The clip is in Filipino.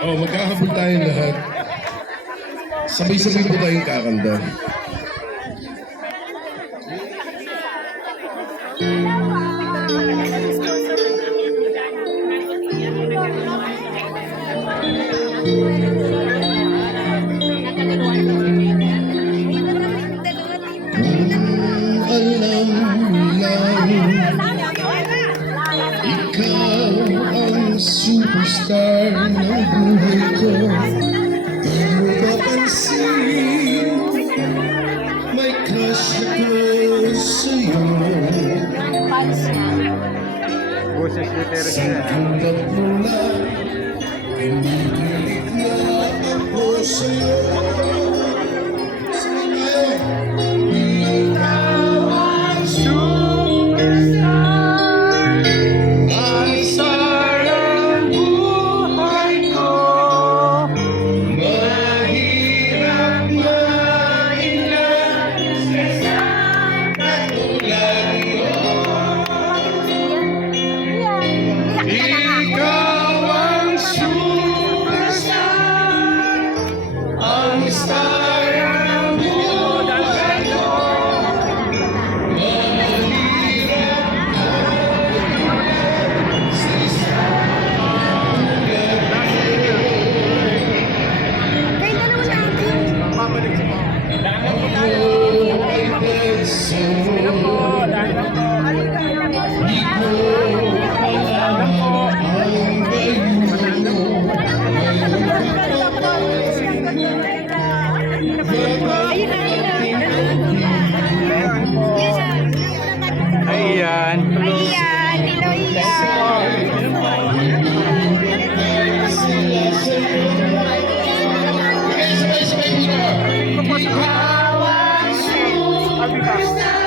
Oh, magkakabul tayong lahat. Sabay-sabay po tayong kakanta. Alam lang, ikaw ang superstar ng buhay ko. Pero papansin, may crush ako sa'yo. Sa ganda mo lang, pinipilit na ako sa'yo. Ayan. Sabay-sabay muna.